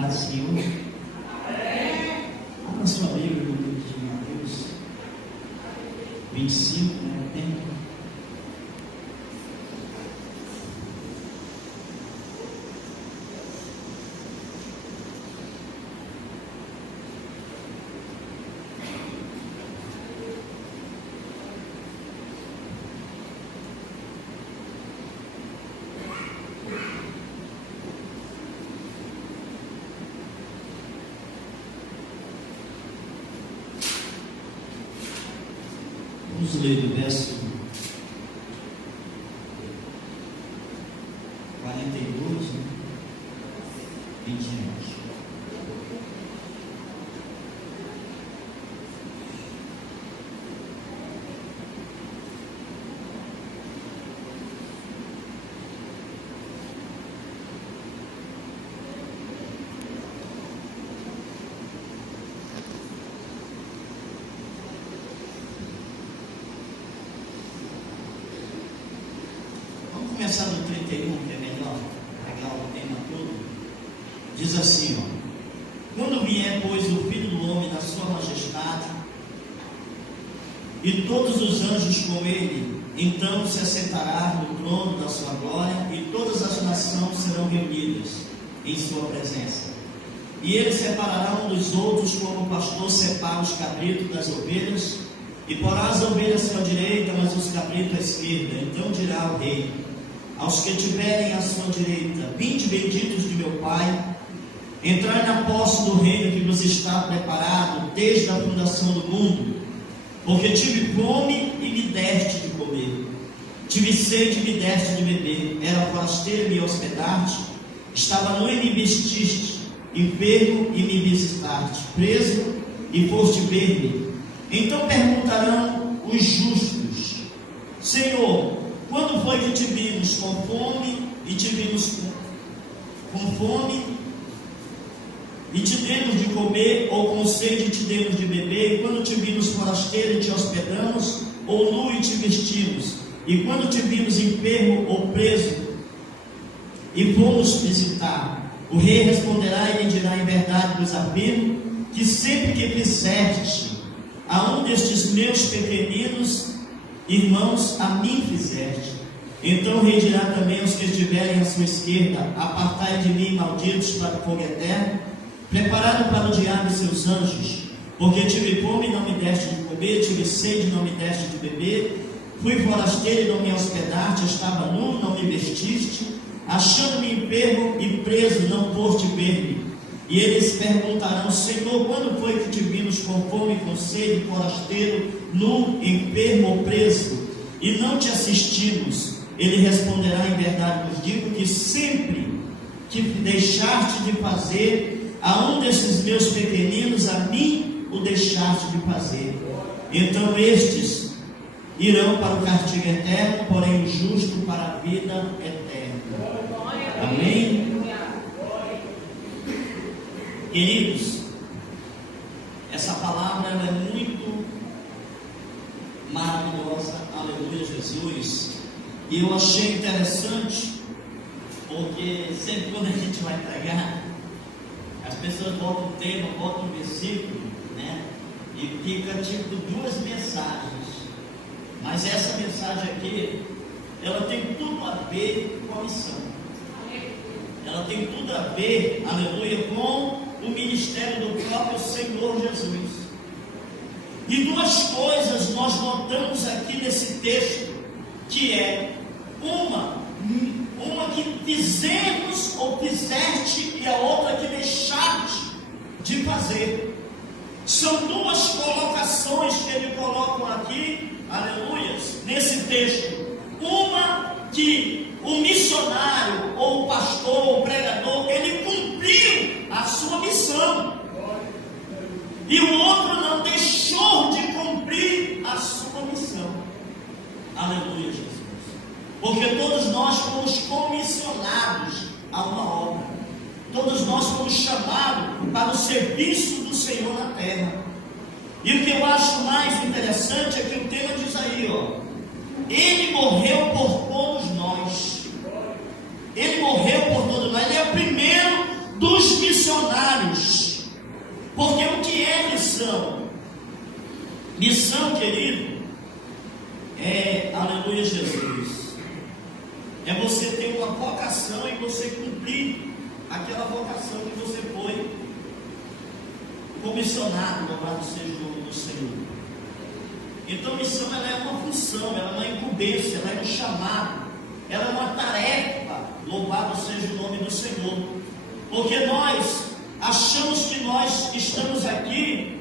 paz do Senhor. Abra sua Bíblia no livro de Mateus 25, né? Tempo. Vamos ler do verso 42, né? Em diante. Começar no 31, que é melhor, pegar o tema todo. Diz assim, ó: quando vier, pois, o Filho do Homem na sua majestade, e todos os anjos com ele, então se assentará no trono da sua glória, e todas as nações serão reunidas em sua presença. E ele separará um dos outros, como o pastor separa os cabritos das ovelhas, e porá as ovelhas à sua direita, mas os cabritos à esquerda. Então dirá o rei aos que tiverem à sua direita: vinde benditos de meu Pai, entrai na posse do reino que vos está preparado desde a fundação do mundo. Porque tive fome e me deste de comer, tive sede e me deste de beber, era forasteiro e me hospedaste, estava nu e me vestiste, enfermo e me visitaste, preso e foste ver-me. Então perguntarão os justos: Senhor, quando foi que te vimos com fome e te vimos com fome e te demos de comer, ou com sede e te demos de beber? E quando te vimos forasteiro e te hospedamos, ou nu e te vestimos? E quando te vimos enfermo ou preso e fomos visitar? O rei responderá e lhe dirá: em verdade vos afirmo que sempre que fizeste a um destes meus pequeninos irmãos, a mim fizeste. Então o rei dirá também aos que estiverem à sua esquerda: apartai de mim, malditos, para o fogo eterno, preparado para o diabo e seus anjos. Porque tive fome e não me deste de comer, tive sede e não me deste de beber, fui forasteiro e não me hospedaste, estava nu, não me vestiste, achando-me enfermo e preso, não foste ver-me. E eles perguntarão: Senhor, quando foi que te vimos com fome, com sede, forasteiro, nu, enfermo ou preso, e não te assistimos? Ele responderá: em verdade vos digo que sempre que deixaste de fazer a um desses meus pequeninos, a mim o deixaste de fazer. Então estes irão para o castigo eterno, porém o justo para a vida eterna. Amém? Queridos, essa palavra ela é muito maravilhosa. Aleluia, Jesus. E eu achei interessante, porque sempre quando a gente vai pregar, as pessoas botam o tema, botam o versículo, né? E fica tipo duas mensagens. Mas essa mensagem aqui, ela tem tudo a ver com a missão. Ela tem tudo a ver, aleluia, com o ministério do próprio Senhor Jesus. E duas coisas nós notamos aqui nesse texto, que é uma que fizemos ou fizeste, e a outra que deixaste de fazer. São duas colocações que ele coloca aqui, aleluia, nesse texto. Uma que o missionário, ou o pastor, ou o pregador, ele cumpriu a sua missão, e o outro não deixou de cumprir a sua missão. Aleluia, Jesus. Porque todos nós fomos comissionados a uma obra. Todos nós fomos chamados para o serviço do Senhor na terra. E o que eu acho mais interessante é que o tema diz aí, ó: Ele morreu por todos nós. Ele morreu por todos nós. Ele é o primeiro dos missionários missionários. Porque o que é missão? Missão, querido, aleluia, Jesus, é você ter uma vocação e você cumprir aquela vocação que você foi comissionado, louvado seja o nome do Senhor. Então, missão, ela é uma função, ela é uma incumbência, ela é um chamado, ela é uma tarefa, louvado seja o nome do Senhor. Porque nós achamos que nós estamos aqui,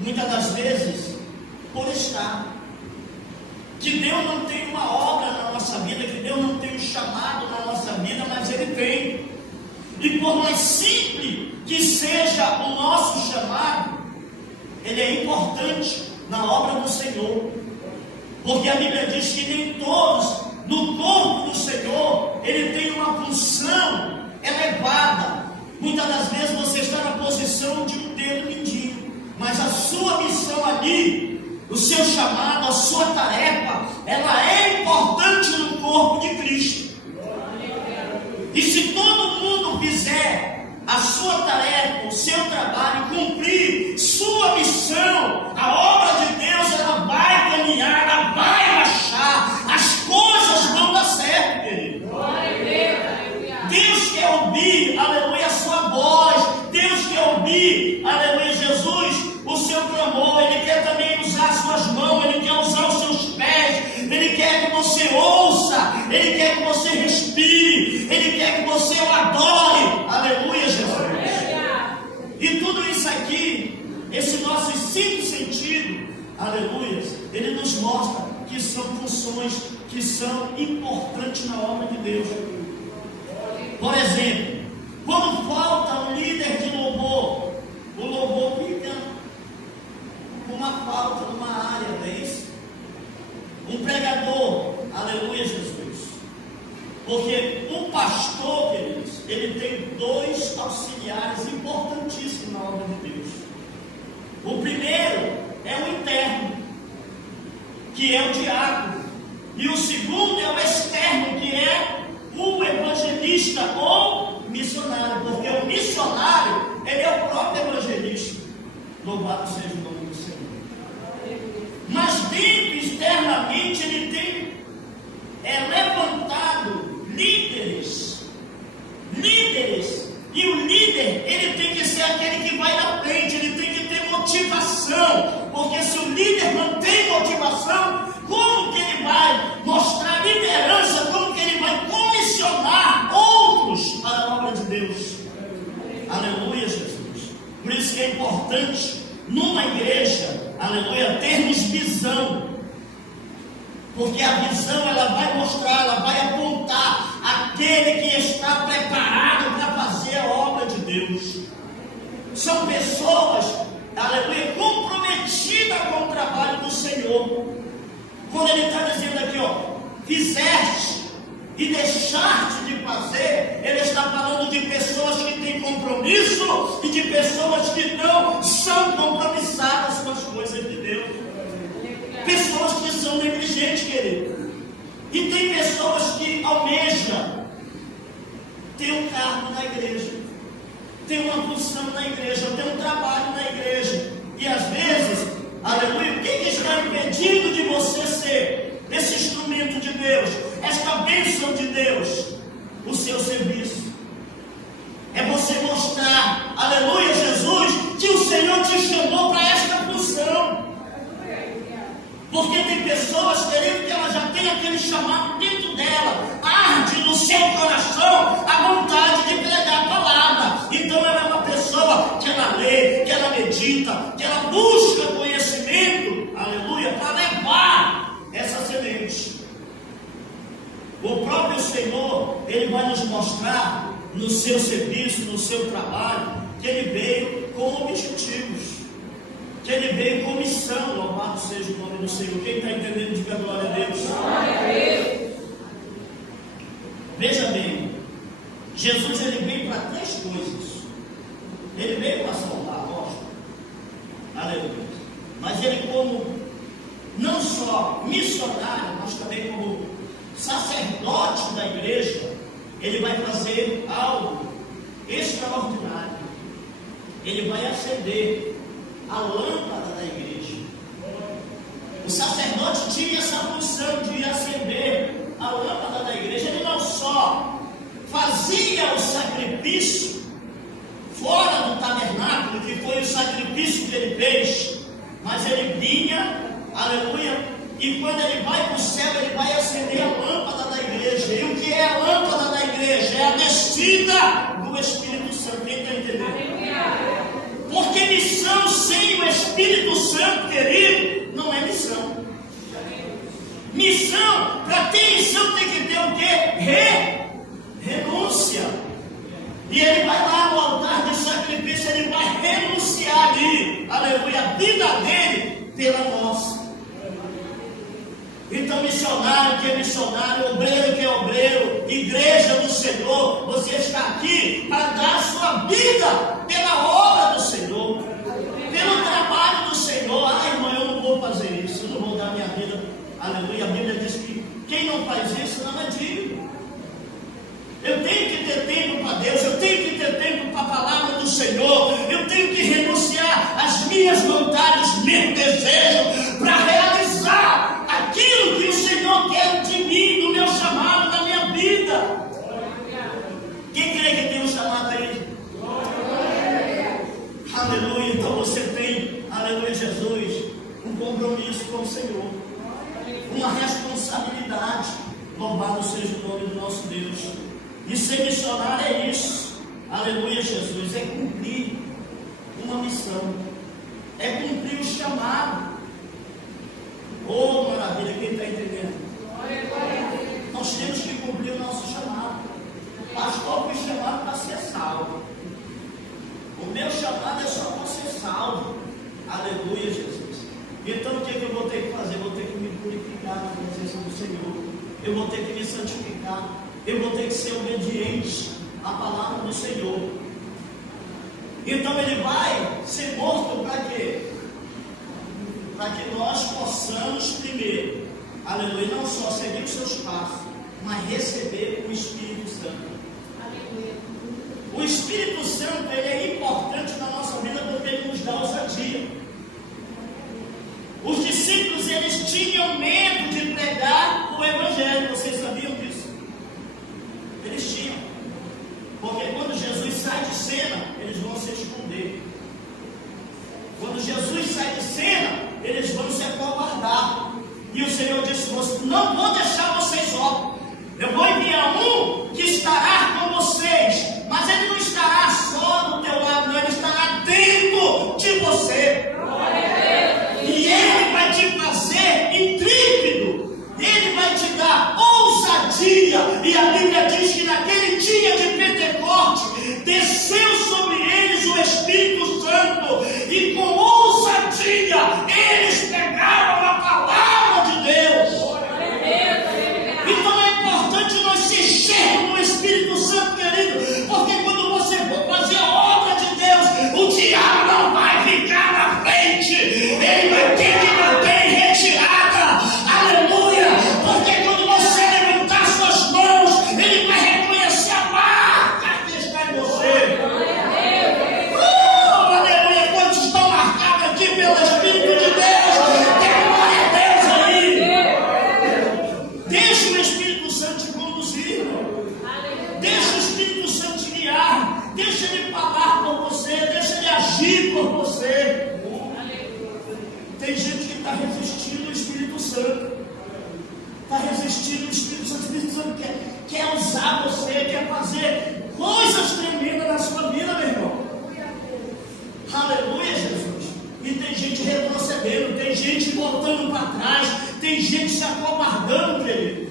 muitas das vezes, por estar. Que Deus não tem uma obra na nossa vida, que Deus não tem um chamado na nossa vida, mas Ele tem. E por mais simples que seja o nosso chamado, ele é importante na obra do Senhor. Porque a Bíblia diz que nem todos no corpo do Senhor, ele tem uma função elevada. Muitas das vezes você está na posição de um dedo mindinho, mas a sua missão ali, o seu chamado, a sua tarefa, ela é importante no corpo de Cristo. E se todo mundo fizer a sua tarefa, o seu trabalho, cumprir sua missão, a obra de Deus, ela vai caminhar, ela vai marchar, as coisas vão dar certo, querido. Deus quer ouvir, aleluia, a sua voz. Deus quer ouvir, aleluia, Jesus, o seu clamor. Ele quer também usar as suas mãos, Ele quer usar os seus pés, Ele quer que você ouça, Ele quer que você respire, Ele quer que você o adore, aleluia, Jesus. E tudo isso aqui, esse nosso cinco sentido, aleluia, ele nos mostra que são funções que são importantes na obra de Deus. Por exemplo, quando falta um líder de louvor, o louvor fica com uma falta numa área, não é isso? Um pregador, aleluia, Jesus. Porque o pastor, queridos, ele tem dois auxiliares importantíssimos na obra de Deus. O primeiro é o interno, que é o diácono. E o segundo é o externo, que é o evangelista ou missionário. Porque o missionário, ele é o próprio evangelista. Louvado seja o nome do Senhor. Mas dentro, externamente, ele tem levantado líderes. E o líder, ele tem que ser aquele que vai na frente, ele tem que ter motivação. Porque se o líder não tem motivação, como que ele vai mostrar liderança? Como que ele vai comissionar outros para a obra de Deus? Aleluia, Jesus. Por isso que é importante numa igreja, aleluia, termos visão. Porque a visão, ela vai mostrar, ela vai apontar aquele que está preparado para fazer a obra de Deus. São pessoas, aleluia, comprometidas com o trabalho do Senhor. Quando ele está dizendo aqui, fizeste e deixaste de fazer, ele está falando de pessoas que têm compromisso e de pessoas que não são compromissadas com as coisas de Deus. Pessoas que são negligentes, querido. E tem pessoas que almejam ter um cargo na igreja, ter uma função na igreja, ter um trabalho na igreja. E às vezes, aleluia, o que está impedindo de você ser esse instrumento de Deus, esta bênção de Deus? O seu serviço. É você mostrar, aleluia, Jesus, que o Senhor te chamou para esta função. Porque tem pessoas, querido, que ela já tem aquele chamado dentro dela, arde no seu coração a vontade de pregar a palavra. Então ela é uma pessoa que ela lê, que ela medita, que ela busca conhecimento, aleluia, para levar essa semente. O próprio Senhor, Ele vai nos mostrar no seu serviço, no seu trabalho, que Ele veio com objetivos, que Ele veio com missão. Louvado seja o nome do Senhor. Quem está entendendo, diga glória a Deus. Glória a Deus. Veja bem, Jesus, Ele veio para três coisas. Ele veio para salvar, lógico, aleluia, mas Ele como não só missionário, mas também como sacerdote da igreja, Ele vai fazer algo extraordinário ele vai acender a lâmpada da igreja. O sacerdote tinha essa função de acender a lâmpada da igreja. Ele não só fazia o sacrifício fora do tabernáculo, que foi o sacrifício que ele fez, mas ele vinha, aleluia, e quando ele vai para o céu, ele vai acender a lâmpada da igreja. E o que é a lâmpada da igreja? É a descida do Espírito Santo. Quem está entendendo? Porque missão sem o Espírito Santo, querido, não é missão. Missão, para ter missão tem que ter o quê? Renúncia. E ele vai lá no altar de sacrifício, ele vai renunciar ali, aleluia, a vida dele pela nossa. Então, missionário que é missionário, obreiro que é obreiro, igreja do Senhor, você está aqui para dar a sua vida pela obra do Senhor, pelo trabalho do Senhor. Ah, irmão, eu não vou fazer isso, eu não vou dar minha vida, aleluia. A Bíblia diz que quem não faz isso não é digno. Eu tenho que ter tempo para Deus, eu tenho que ter tempo para a palavra do Senhor, eu tenho que renunciar às minhas vontades, meus desejos, para realizar aquilo que o Senhor quer de mim, do meu chamado, da minha vida. Quem crê que tem um chamado aí? Aleluia. Então você tem, aleluia, Jesus, um compromisso com o Senhor, uma responsabilidade. Louvado seja o nome do nosso Deus. E ser missionário é isso, aleluia, Jesus, é cumprir uma missão, é cumprir o chamado. Oh, maravilha, quem está entendendo? Nós temos que cumprir o nosso chamado. Pastor, foi chamado para ser salvo. O meu chamado é só para ser salvo. Aleluia, Jesus. Então o que eu vou ter que fazer? Eu vou ter que me purificar na presença do Senhor. Eu vou ter que me santificar. Eu vou ter que ser obediente à palavra do Senhor. Então ele vai ser morto para quê? Para que nós possamos primeiro, aleluia, não só seguir os seus passos, mas receber o Espírito Santo. Aleluia. O Espírito Santo, ele é importante na nossa vida porque ele nos dá ousadia. Os discípulos, eles tinham medo de pregar o Evangelho. Vocês sabiam disso? Eles tinham. Porque quando Jesus sai de cena, eles vão se esconder. Quando Jesus sai de cena, eles vão se acovardar. E o Senhor disse: não vou deixar vocês só. Eu vou enviar um que estará com vocês. Mas ele não estará só do teu lado, não. Ele estará dentro de você. E ele vai te fazer intrépido. Ele vai te dar ousadia. E a Bíblia diz que naquele dia de Pentecostes desceu sobre eles o Espírito Santo. E com ousadia eles pegaram a palavra de Deus. Então é importante nós se enchermos no Espírito Santo, querido. Porque quando você for fazer a obra de Deus, o diabo não vai ficar na frente. Ele vai ter que bater em retirada. Aleluia. Porque quando você levantar suas mãos, ele vai reconhecer a marca que está em você. Aleluia. Quantos estão marcados aqui pelo Espírito de Deus? Tem glória a Deus aí. Deixa o Espírito Santo te conduzir, irmão. Deixa o Espírito Santo te guiar. Deixa ele falar por você. Deixa ele agir por você. Tem gente que está resistindo ao Espírito Santo. Está resistindo ao Espírito Santo. O Espírito Santo quer usar você, quer fazer coisas tremendas na sua vida, meu irmão. Aleluia, Jesus. E tem gente retrocedendo, tem gente voltando para trás, tem gente se acovardando, querido.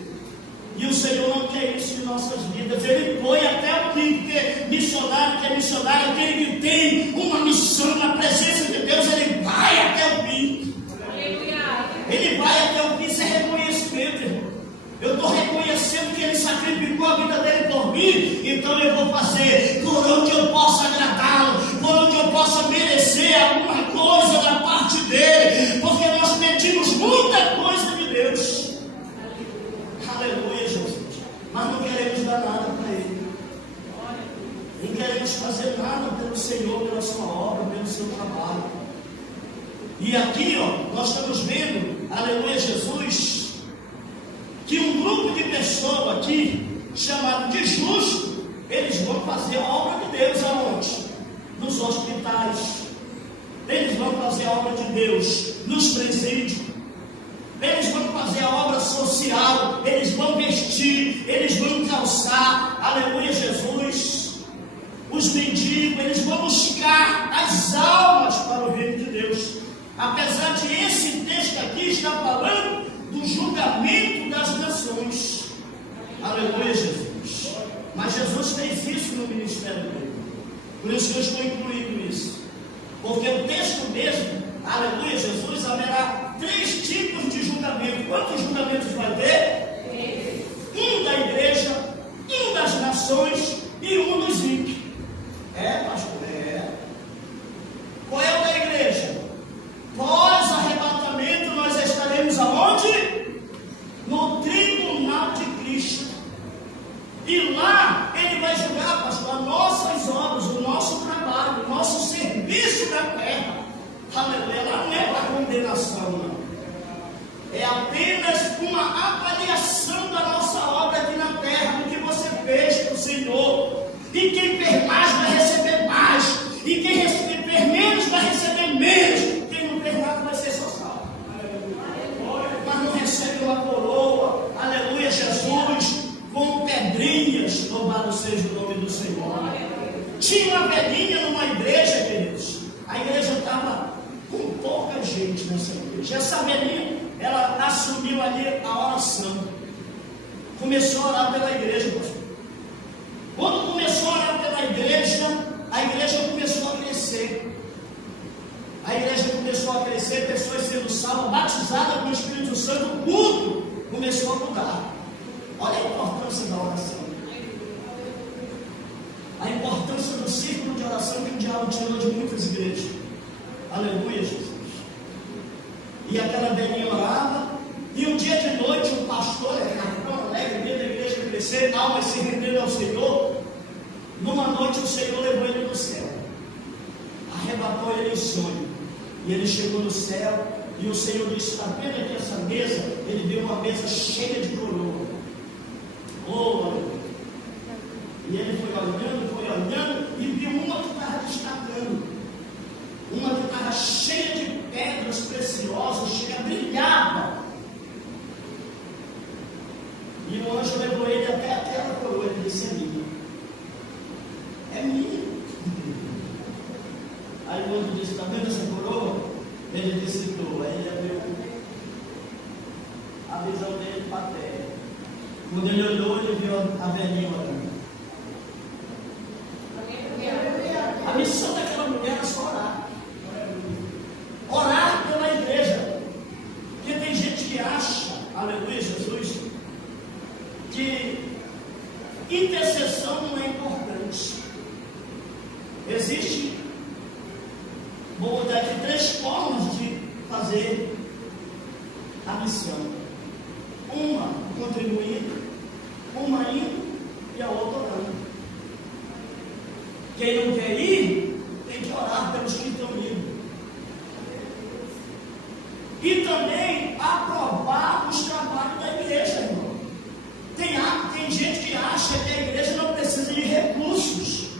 E o Senhor não quer isso em nossas vidas. Ele põe até o fim, porque missionário que é missionário, aquele que tem uma missão na presença de Deus, ele vai até o fim. Ele vai até o fim, isso é reconhecimento, irmão. Eu estou reconhecendo que ele sacrificou a vida dele por mim, então eu vou fazer por onde eu possa agradá-lo, por onde eu possa merecer alguma coisa da parte dele, porque nós pedimos muita coisa de Deus. Aleluia, Jesus. Mas não queremos dar nada para ele. Não queremos queremos fazer nada pelo Senhor, pela sua obra, pelo seu trabalho. E aqui, nós estamos vendo, aleluia, Jesus, que um grupo de pessoas aqui, chamado de justo, eles vão fazer a obra de Deus aonde? Nos hospitais. Eles vão fazer a obra de Deus nos presídios. Eles vão fazer a obra social. Eles vão vestir, eles vão calçar, aleluia, Jesus, os mendigos. Eles vão buscar as almas para o reino de Deus. Apesar de esse texto aqui estar falando do julgamento das nações, aleluia, Jesus. Mas Jesus fez isso no ministério dele. Por isso que eu estou incluindo isso. Porque o texto mesmo, aleluia, Jesus, haverá 3 tipos de julgamento. Quantos julgamentos vai ter? Um da igreja, um das nações e um dos ímpios. Pastor, Qual é o da igreja? Pós-arrebatamento nós estaremos aonde? No tribunal de Cristo. E lá ele vai julgar, pastor, as nossas obras, o nosso trabalho, o nosso serviço na terra. Aleluia. Lá não é para condenação, não. É apenas uma avaliação da nossa obra aqui na terra, do que você fez para o Senhor. E quem fez mais vai receber mais. E quem fez menos vai receber menos. Quem não fez nada vai ser só salvo. Mas não recebe uma coroa. Aleluia, Jesus. Com pedrinhas, louvado seja o nome do Senhor. Tinha uma velhinha numa igreja, queridos. A igreja estava com pouca gente nessa igreja. Essa velhinha, ela assumiu ali a oração. Começou a orar pela igreja, pastor. Quando começou a orar pela igreja, a igreja começou a crescer. A igreja começou a crescer, pessoas sendo salvas, batizadas com o Espírito Santo, tudo começou a mudar. Olha a importância da oração. A importância do círculo de oração que o diabo tirou de muitas igrejas. Aleluia, Jesus. E aquela velhinha orava. E um dia de noite o pastor, tão alegre, vendo a igreja crescer, almas se rendendo ao Senhor. Numa noite o Senhor levou ele no céu. Arrebatou ele em sonho. E ele chegou no céu. E o Senhor disse: está vendo aqui essa mesa? Ele viu uma mesa cheia de coroa. E ele foi olhando e viu uma que estava destacando, uma que estava cheia de pedras preciosas, brilhava. E o anjo levou ele até aquela coroa. Ele disse: é minha. Aí o anjo disse: está vendo essa coroa? Ele disse: estou. Aí ele abriu a visão dele para a terra. Quando ele olhou, ele viu a velhinha orando. A missão daquela mulher era só orar. Orar pela igreja. Porque tem gente que acha, aleluia, Jesus, que intercessão não é importante. Existe, vou botar aqui 3 formas de fazer a missão. Uma contribuindo, uma indo e a outra orando. Quem não quer ir, tem que orar pelos que estão indo. E também aprovar os trabalhos da igreja, irmão. Tem gente que acha que a igreja não precisa de recursos.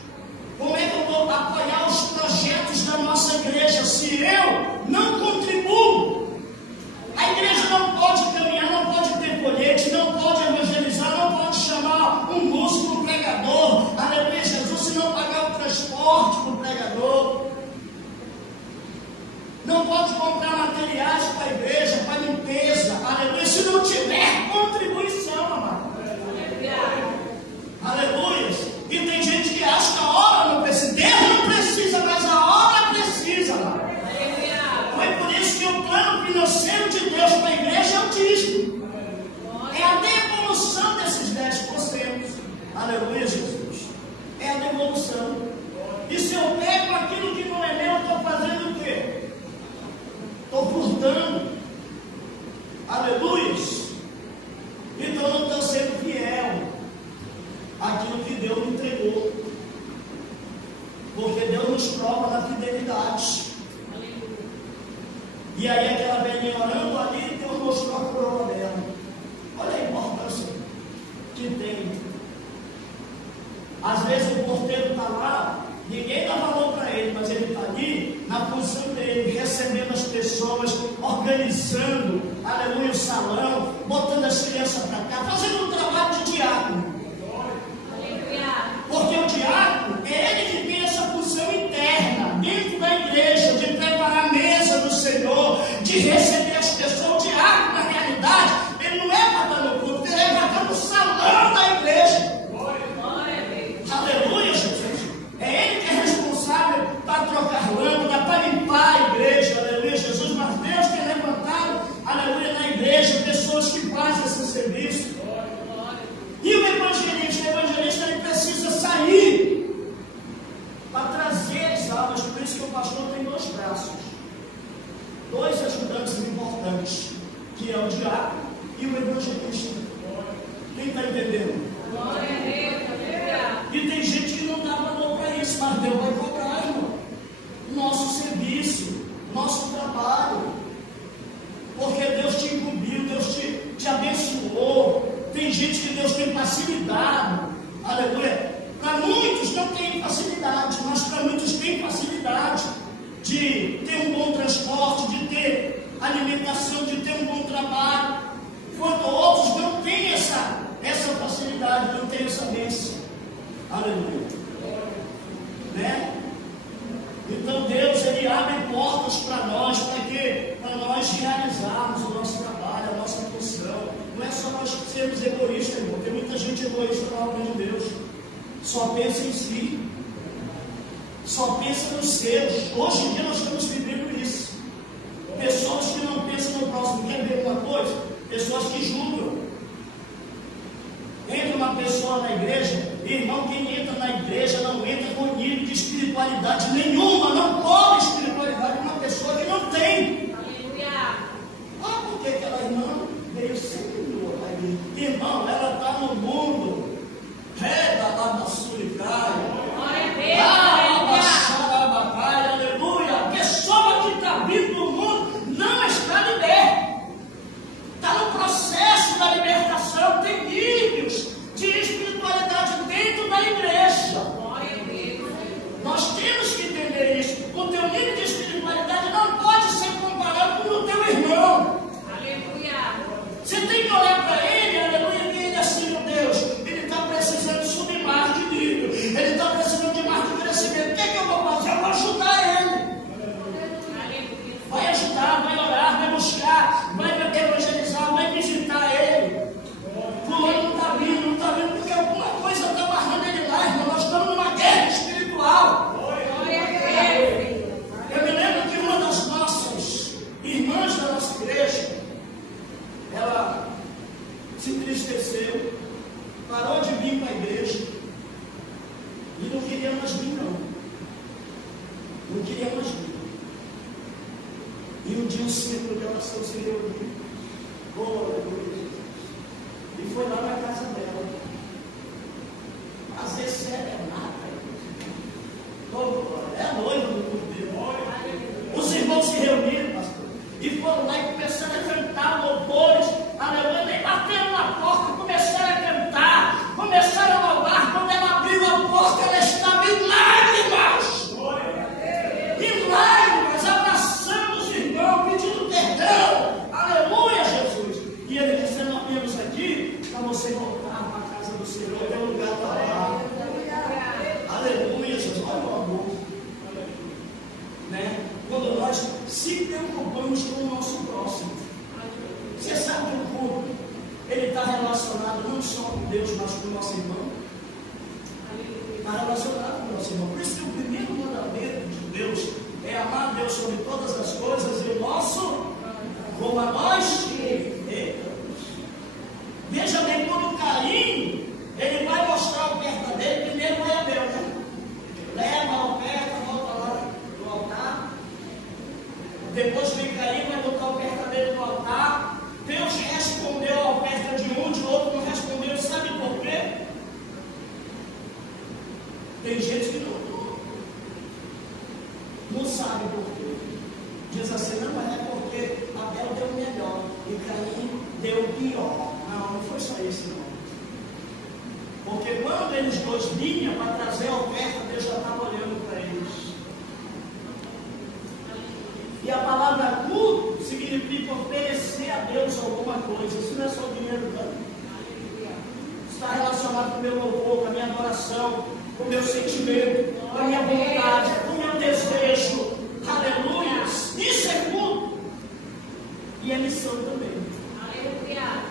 Como é que eu vou apoiar os projetos da nossa igreja se eu não contribuo? A igreja não pode caminhar, não pode ter colhete, não pode evangelizar, não pode chamar um músico, um pregador, aleluia, Jesus, se não pagar o transporte para o pregador. Não pode comprar materiais para a igreja, para limpeza, aleluia, se não tiver contribuição, amado. Aleluia. E tem gente que acha que a obra não precisa, Deus não precisa, mas a obra precisa, amado. Foi por isso que o plano financeiro de Deus para a igreja é o dízimo. É a devolução desses 10%. Aleluia, Jesus. É a devolução. E se eu pego aquilo que não é meu, eu estou fazendo o quê? Estou furtando. Aleluia. Então não estou sendo fiel àquilo que Deus me entregou. Porque Deus nos prova na fidelidade. E aí aquela velhinha orando ali, Deus mostrou a coroa dela. Olha a importância que tem. Às vezes o porteiro está lá, ninguém dá valor para ele, mas ele está ali na função dele, recebendo as pessoas, organizando, aleluia, o salão, botando as crianças para cá, fazendo um trabalho de diácono. Porque o diácono é ele que tem essa função interna, dentro da igreja, de preparar a mesa do Senhor, de receber as pessoas. O diácono, na realidade, ele não é para dar no culto, ele é para dar no salão da igreja. Aleluia, Jesus. É ele que é responsável para trocar lâmpada, para limpar a igreja. Aleluia, Jesus. Mas Deus tem levantado, aleluia, na igreja, pessoas que fazem esse serviço. E o evangelista ele precisa sair para trazer as almas. Por isso que o pastor tem dois braços, dois ajudantes importantes, que é o diácono e o evangelista. Quem está entendendo? E tem gente que não dá valor para isso, mas Deus vai cobrar, irmão. Nosso serviço, nosso trabalho. Porque Deus te incumbiu, Deus te abençoou. Tem gente que Deus tem facilidade. Aleluia. Para muitos não tem facilidade, mas para muitos tem facilidade de ter um bom transporte, de ter alimentação, de ter um bom trabalho. Enquanto outros não têm essa facilidade, não têm essa bênção. Aleluia. Né? Então Deus ele abre portas para nós, para nós realizarmos o nosso trabalho, a nossa função. Não é só nós sermos egoístas, irmão. Tem muita gente egoísta na obra de Deus. Só pensa em si. Só pensa nos seus. Hoje em dia nós estamos vivendo isso. Pessoas que não pensam no próximo. Quer ver uma coisa? Pessoas que julgam. Entra uma pessoa na igreja, irmão, quem entra na igreja não entra com nível de espiritualidade nenhuma, não pode espiritualidade uma pessoa que não tem. Aleluia. Porque aquela irmã veio Senhor, irmão, ela está no mundo, lá da Suricai, aleluia. A pessoa que está vindo no mundo não está liberta, está no processo da libertação. Tem níveis de espiritualidade dentro da igreja. Nós temos que entender isso. O teu nível de espiritualidade não pode ser comparado com o teu irmão. Você tem que olhar para ele, aleluia, e ele assim, meu Deus, ele está precisando subir mais de nível, ele está precisando de mais de crescimento. O que é que eu vou fazer? Eu vou ajudar ele. Vai ajudar, vai orar, vai buscar, vai evangelizar, vai visitar ele. Fulano não está vindo, porque alguma coisa está amarrando ele lá, irmão. Nós estamos numa guerra espiritual. Eu me lembro que uma das nossas irmãs da nossa igreja, ela se entristeceu, parou de vir para a igreja e não queria mais vir, não. Não queria mais vir. E um dia o círculo de oração se reuniu. E foi lá na casa dela. Fazer serenata. É a noiva do Cordeiro. Os irmãos se reuniram, pastor, e foram lá e começaram a cantar louvores. Aleluia, nem bateram na porta, começaram a cantar, começaram a louvar. Quando ela abriu a porta, ela estava em lágrimas. Em lágrimas, abraçando os irmãos, pedindo perdão. Aleluia, Jesus. E ele disse: nós viemos aqui para você voltar para a casa do Senhor, tem um lugar para lá. Aleluia, Jesus. Olha o amor. Né? Quando nós se preocupamos com o nosso próximo. Você sabe que o culto ele está relacionado não só com Deus, mas com o nosso irmão. Está relacionado com o nosso irmão. Por isso que o primeiro mandamento de Deus é amar a Deus sobre todas as coisas e o nosso como a nós. Veja bem, quando Caim ele vai mostrar a oferta dele, primeiro vai Abel, né? Leva a oferta, volta lá no altar. Depois vem Caim, vai botar a oferta dele no altar. Deus respondeu a oferta de um, de outro não respondeu. Sabe por quê? Tem gente que diz assim, não é porque Abel deu o melhor e Caim deu o pior. Não, não foi só isso não. Porque quando eles dois vinham para trazer a oferta, Deus já estava olhando para eles. E a palavra culto significa oferecer a Deus alguma coisa. Isso não é só dinheiro, não. Está relacionado com o meu louvor, com a minha adoração, com o meu sentimento, com a minha vontade, com o meu desejo. Aleluia! Isso é culto. E é missão também. Aleluia!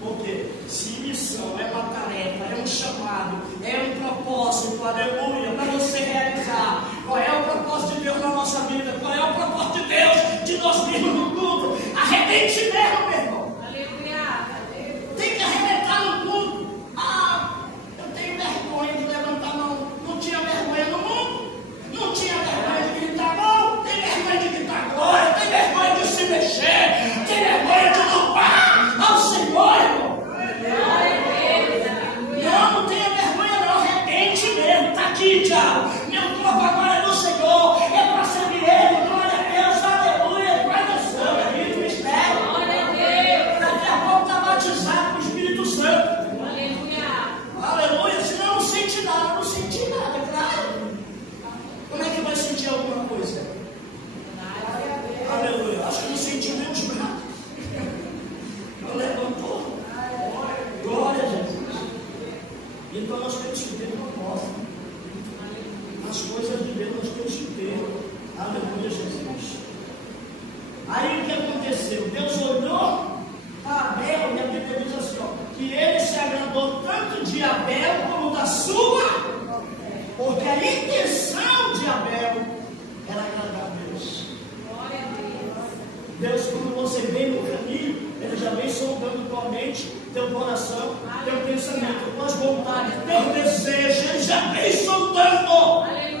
Porque se missão é uma tarefa, é um chamado, é um propósito, aleluia, para você realizar. Qual é o propósito de Deus na nossa vida? Qual é o propósito de Deus de nós virmos no culto? Arrebente mesmo, meu irmão. Aleluia! Tem que arrebentar no culto. Ah, eu tenho vergonha de levantar a mão. Não tinha vergonha no mundo. Não tinha vergonha de gritar não. Tem vergonha de gritar glória. Tem vergonha de se mexer. Tem vergonha de louvar ao Senhor, irmão. Não tenha vergonha não. Arrebente mesmo. Está aqui, diabo. Meu corpo agora é do Senhor. É para servir Ele. Glória a Deus. Aleluia. Guarda o sangue ali do mistério. Glória a Deus! Daqui a pouco está batizado com o Espírito Santo. Aleluia! Aleluia, senão não sente nada, não senti nada, claro. Como é que vai sentir alguma coisa? Aleluia, acho que não sentiu nem os braços. Não levantou. Glória a Jesus. Então nós temos que ter propósito. As coisas de Deus nós temos que ter. Aleluia, Jesus. Aí o que aconteceu? Deus olhou para Abel e a Bíblia diz assim, ó, que ele se agradou tanto de Abel como da sua, porque a intenção de Abel era agradar a Deus. Glória a Deus! Deus, quando você vem no caminho, Ele já vem sondando tua mente, teu coração, teu pensamento, tuas vontades, teu desejo, Ele já vem sondando. Aleluia!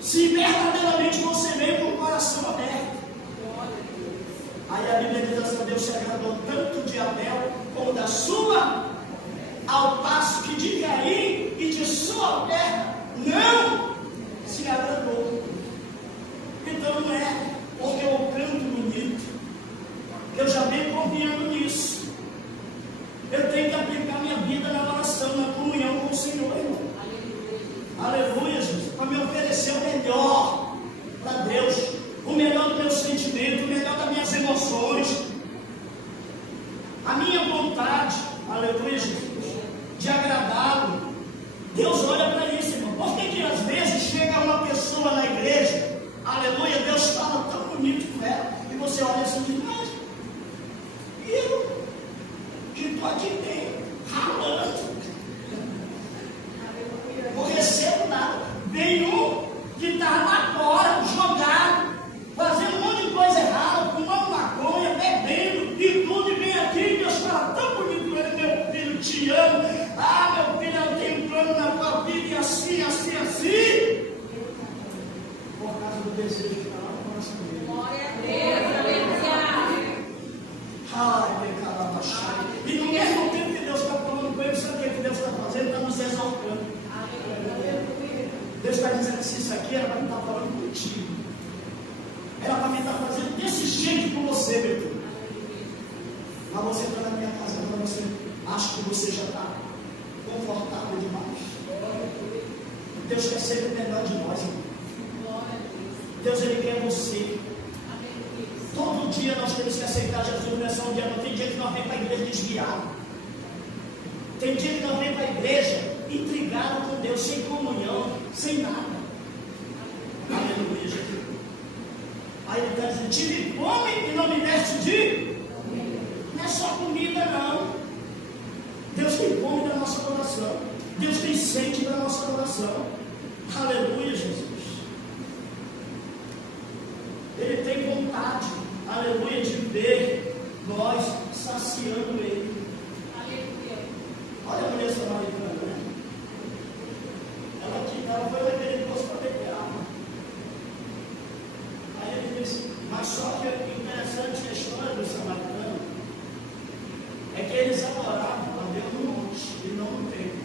Se verdadeiramente você vem com o coração aberto. Aí a Bíblia diz assim, Deus se agradou tanto de Abel como da sua, ao passo que de Caim e de sua terra não se agradou. Então não é porque eu canto bonito, eu já venho confiando nisso. Eu tenho que aplicar minha vida na oração, na comunhão com o Senhor, irmão. Aleluia, Jesus, para me oferecer o melhor para Deus, o melhor do meu sentimento, o melhor das minhas emoções, a minha vontade, aleluia, Jesus, de agradá-lo. Deus olha para isso, irmão. Por que às vezes chega uma pessoa na igreja, aleluia, Deus fala tão bonito com ela, e você olha assim e diz, mas eu que estou aqui dentro, ralando, não recebo nada. Vem um que está lá fora, jogado, fazendo um monte de coisa errada, fumando maconha, bebendo e tudo, e vem aqui e Deus fala tão bonito com ele, meu filho, te amo. Ah, meu filho, eu tenho um plano na tua vida, e assim, assim, assim. Por causa do desejo que está lá no coração dele. Glória a Deus! Aleluia! Ai, pecado abaixado. E no mesmo tempo que Deus está falando com ele, sabe o que Deus está fazendo? Está nos exaltando. Deus está dizendo assim, isso aqui era para me estar falando contigo. Era para me estar fazendo desse jeito com você, meu filho. Mas você está na minha casa, agora você acha que você já está confortável demais. Deus quer ser o melhor de nós, irmão. Deus, Ele quer você. Todo dia nós temos que aceitar Jesus nessa dia. Não tem dia que nós vem para a igreja desviado. Tem dia que nós vem para a igreja intrigado com Deus, sem comunhão, sem nada. Aleluia, Jesus. Aí ele está dizendo, tive fome e não me deste de... Não é só comida, não. Deus tem fome da nossa adoração. Deus tem sede da nossa adoração. Aleluia, Jesus. Ele tem vontade, aleluia, de ver nós saciando Ele. Aleluia! Olha a mulher samaritana, né? Ela foi naquele poço para beber água. Aí ele disse, mas só que o interessante a história do samaritano é que eles adoravam a Deus no monte e não no templo.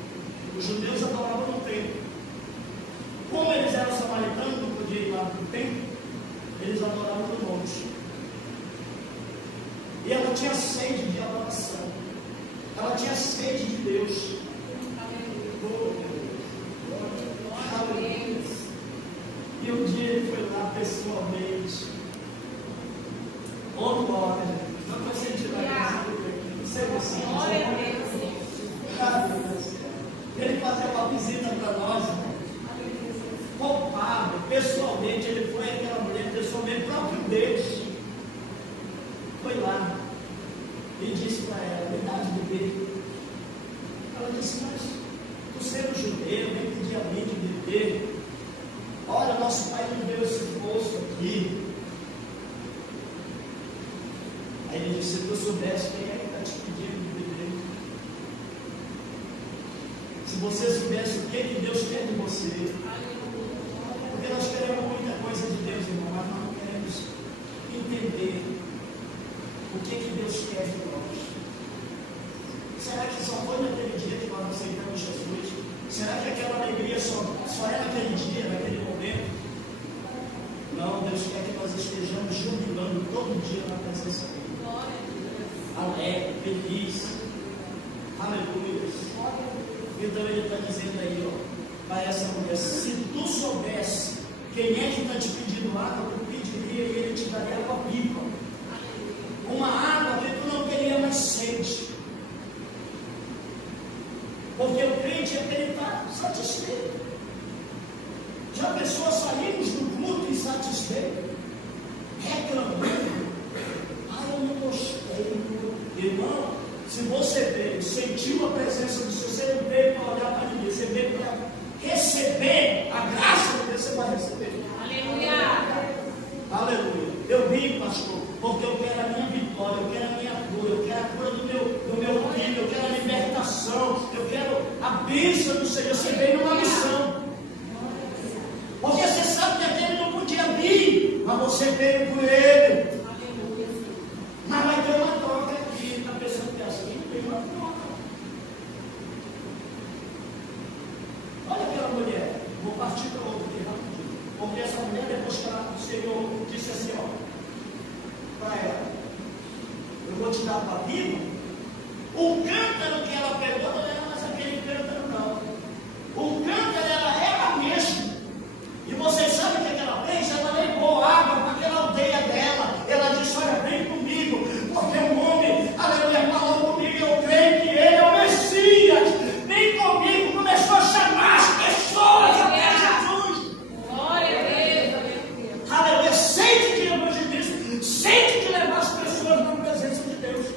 Os judeus adoravam no templo. Como eles eram samaritanos, não podiam ir lá no templo, eles adoravam no monte. E ela tinha sede de adoração. Ela tinha sede de Deus. E um dia ele foi lá pessoalmente. Oh, glória! Não vai sentir mais. Glória a Deus. Ele fazia uma visita para nós, palpável, pessoalmente. Ele foi aquela mulher pessoalmente, próprio Deus. Foi lá e disse para ela: me dá de beber. Ela disse: mas tu sendo judeu, nem pedia a mim de beber. Olha, nosso pai não deu esse poço aqui. Aí ele disse: se tu soubesse quem é que está te pedindo de beber, se você soubesse o que Deus quer de você, porque nós queremos muita coisa de Deus, irmão, mas nós não queremos entender o que Deus quer de nós. Será que só foi naquele dia que nós aceitamos Jesus? Será que aquela alegria só é naquele dia, naquele momento? Não, Deus quer que nós estejamos jubilando todo dia na presença dele. Alegre, feliz. Aleluia. Então ele está dizendo aí, ó, para essa mulher: se tu soubesse quem é que está te pedindo água, tu pediria e ele te daria água viva. Uma água que tu não teria mais sede. Porque o crente é que ele está satisfeito. Já pensou, saímos do culto insatisfeito, reclamando: ai, eu não gostei. Irmão, se você veio, sentiu a presença do Senhor, você não veio para olhar para ninguém, você veio para receber a graça que você vai receber. Aleluia. Aleluia. Eu vim, pastor, porque eu quero a minha vitória, eu quero a minha cura, eu quero a cura do meu filho, eu quero a libertação, eu quero a bênção do Senhor. Você veio numa missão. Porque você sabe que aquele não podia vir, mas você veio por ele. Mas vai ter uma troca aqui. Está pensando que é assim? Tem uma troca. Olha aquela mulher. Vou partir para outra aqui rapidinho. Porque essa mulher, depois que o Senhor disse assim, ó, para ela: eu vou te dar a tua vida. O cântaro que ela pegou não era mais aquele cântaro, não. O cântaro era ela mesma. E vocês sabem o que ela fez? Ela levou água para aquela aldeia dela. Ela disse: olha, vem comigo, porque o homem, aleluia, falou comigo, eu creio que ele é o Messias. Vem comigo. Começou a chamar as pessoas até Jesus. Glória a Deus. Aleluia, sente de evangelismo, sente de levar as pessoas na presença de Deus.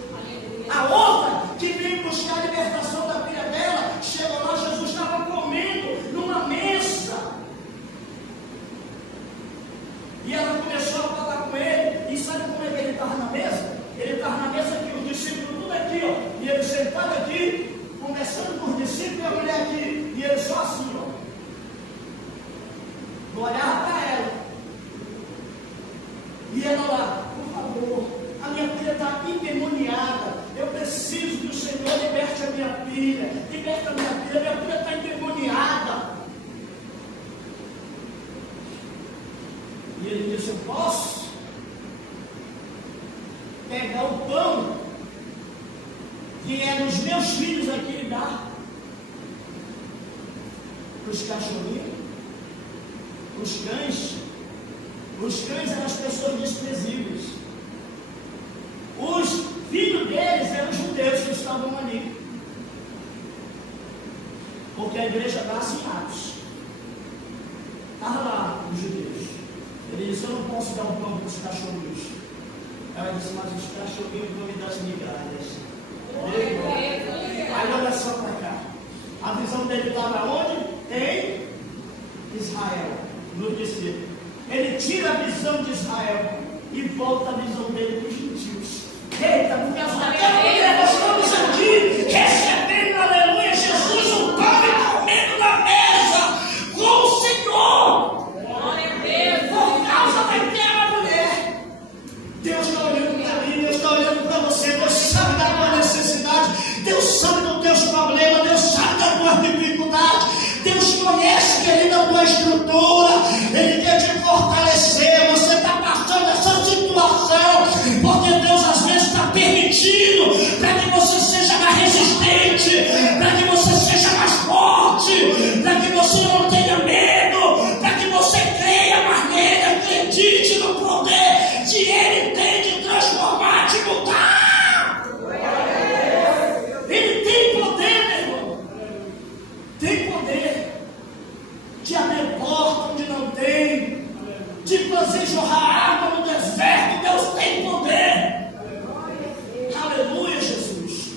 A outra que veio buscar a libertação da filha dela, chegou lá, Jesus estava comendo numa mesa. E ela começou a falar com ele. E sabe como é que ele estava na mesa? Ele estava na mesa aqui, os discípulos tudo aqui, ó. E ele sentado aqui, conversando com os discípulos e a mulher aqui. E ele só assim, ó. Não olhava para ela. E ela lá: por favor, a minha filha está endemoniada. Eu preciso que o Senhor liberte a minha filha. Liberta a minha filha está endemoniada. E ele disse: eu posso pegar o pão que é dos meus filhos aqui e dar para os cachorrinhos, para os cães. Os cães eram as pessoas desprezíveis. Os filhos deles eram os judeus que estavam ali. Porque a igreja nasce em Atos. Estava lá os judeus. Ele disse: eu não posso dar um pão para os cachorrinhos. Ela disse: mas os cachorrinhos vão me dar as migalhas. Aí olha só para cá. A visão dele estava onde? Em Israel, no discípulo. Ele tira a visão de Israel e volta a visão dele para os gentios. Eita, porque as mulheres nós estamos aqui recebendo, aleluia, Jesus, o pão e comendo na mesa com o Senhor. Glória a Deus. Por causa daquela mulher. Deus está olhando para mim, Deus está olhando para você. Deus sabe da tua necessidade, Deus sabe dos teus problemas, Deus sabe da tua dificuldade. Deus conhece, querido, a tua estrutura. Ele quer te fortalecer. Você está passando de abrir porta onde não tem, de fazer jorrar água no deserto. Deus tem poder. Aleluia, Jesus.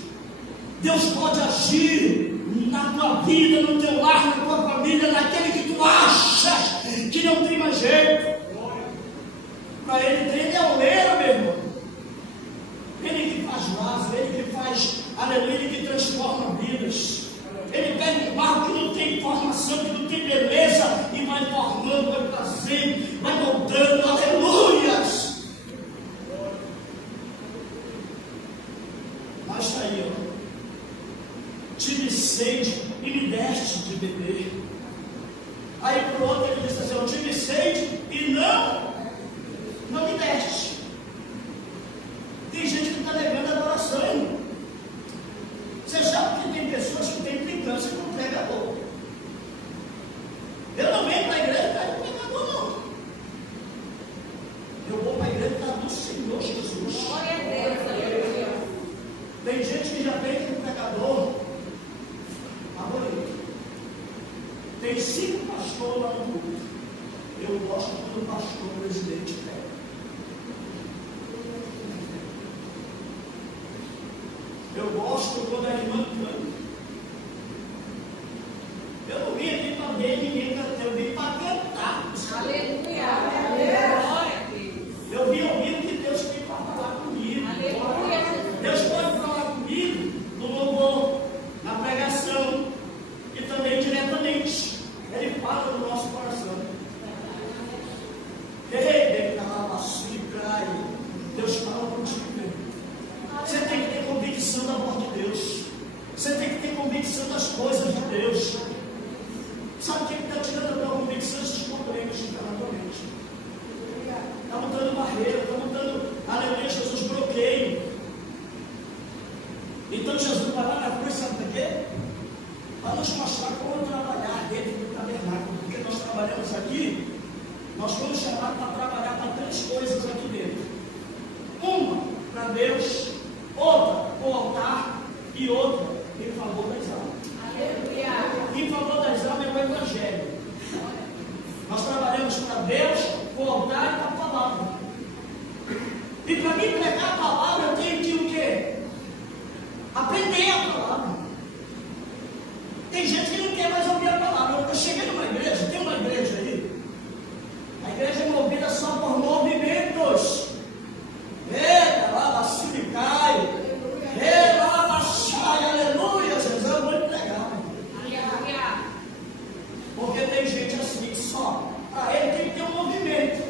Deus pode agir na tua vida, no teu lar, na tua família, naquele que tu achas que não tem mais jeito. Para Ele tem, Ele é o leiro, meu irmão. Ele que faz vaso, Ele que faz, aleluia, Ele que transforma vidas. Ele pega um barro que não tem formação, que não tem beleza, e vai formando, vai trazendo, vai moldando, aleluias. Mas está aí, ó. Tive sede e me deste de beber. Aí para o outro ele diz assim: eu tive sede e não me deste. Tem gente que está negando a adoração, irmão. Você sabe que tem pessoas que têm implicância com o pregador. Eu não venho para a igreja para o pregador, não. Eu vou para a igreja para do Senhor Jesus. Glória a Deus, aleluia. Tem gente que já vem com o pregador favorito. Tem 5 pastores lá no culto. Eu gosto quando o pastor presidente pega. Eu gosto quando a irmã canta. Eu não vim aqui para ver ninguém cantar, eu vim para cantar. Aleluia. Glória a Deus. Eu vim ouvir o que Deus tem para falar comigo. Aleluia. Deus pode falar comigo no louvor, na pregação e também diretamente. Ele fala no nosso coração. Deus fala contigo. Você tem que ter convicção da voz de Deus. Você tem que ter convicção das coisas de Deus. Sabe o que está tirando a tua convicção? Esses problemas que estão na tua mente. Está mudando barreira, está mudando, aleluia, Jesus, bloqueio. Então Jesus vai lá na cruz, sabe para quê? Para nos mostrar como trabalhar dentro do tabernáculo. Porque nós trabalhamos aqui, nós fomos chamados para trabalhar para 3 coisas aqui dentro. Uma, para Deus, outra, para o altar, e outra, em favor das almas. Aleluia. Em favor das almas é o Evangelho. Nós trabalhamos para Deus, para o altar e para a palavra. E para mim pregar a palavra, eu tenho que o quê? Aprender a palavra. Tem gente que não quer mais ouvir a palavra. Eu cheguei numa igreja, tem uma igreja aí. A igreja é movida só por movimentos. Eita, lá, vacile cai. Eita, lá, baixai, aleluia. Jesus, eu vou entregar. Aleluia. Porque tem gente assim que só. Para ele tem que ter um movimento.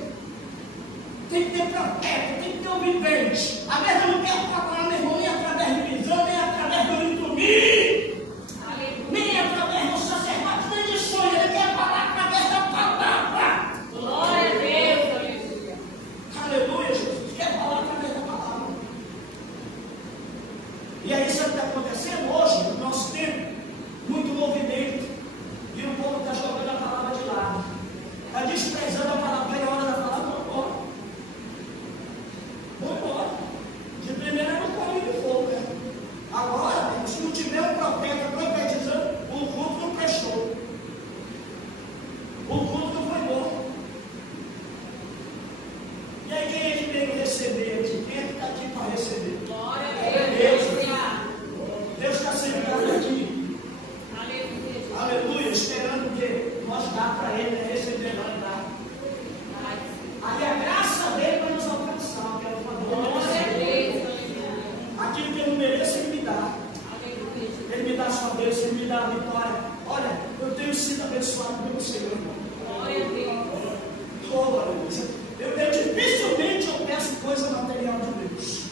Tem que ter profeta, tem que ter um vivente. A mesma não quer falar, meu irmão, nem através de visão, nem através do liturgia, nem através do sacerdote, nem de sonho. Ele quer falar através da palavra. Glória a Deus, aleluia. Aleluia, Jesus. Quer falar através da palavra. E aí, sabe o que está acontecendo hoje, no nosso tempo? Muito movimento. E o povo está jogando a palavra de lado. Está desprezando a palavra. Pega a hora da palavra, vamos embora. Vamos embora. De primeira não corre de fogo, né? Agora, se não tiver um profeta profetizando, o culto não prestou. O culto não foi bom. E aí, quem é que veio receber aqui? Quem é que está aqui para receber? Glória a É Deus. Deus. Deus está sentado aqui. Aleluia. Aleluia, esperando que nós dá para Ele, né? Receber, nós dá. Aí a graça dele vai nos alcançar, que é o favor. Glória a Deus. Aquilo que eu não mereço, Ele me dá. Aleluia. Ele me dá a sua bênção, Ele me dá a vitória. Olha, eu tenho sido abençoado pelo Senhor, irmão. Glória a Deus. Oh, aleluia. Eu dificilmente eu peço coisa material de Deus.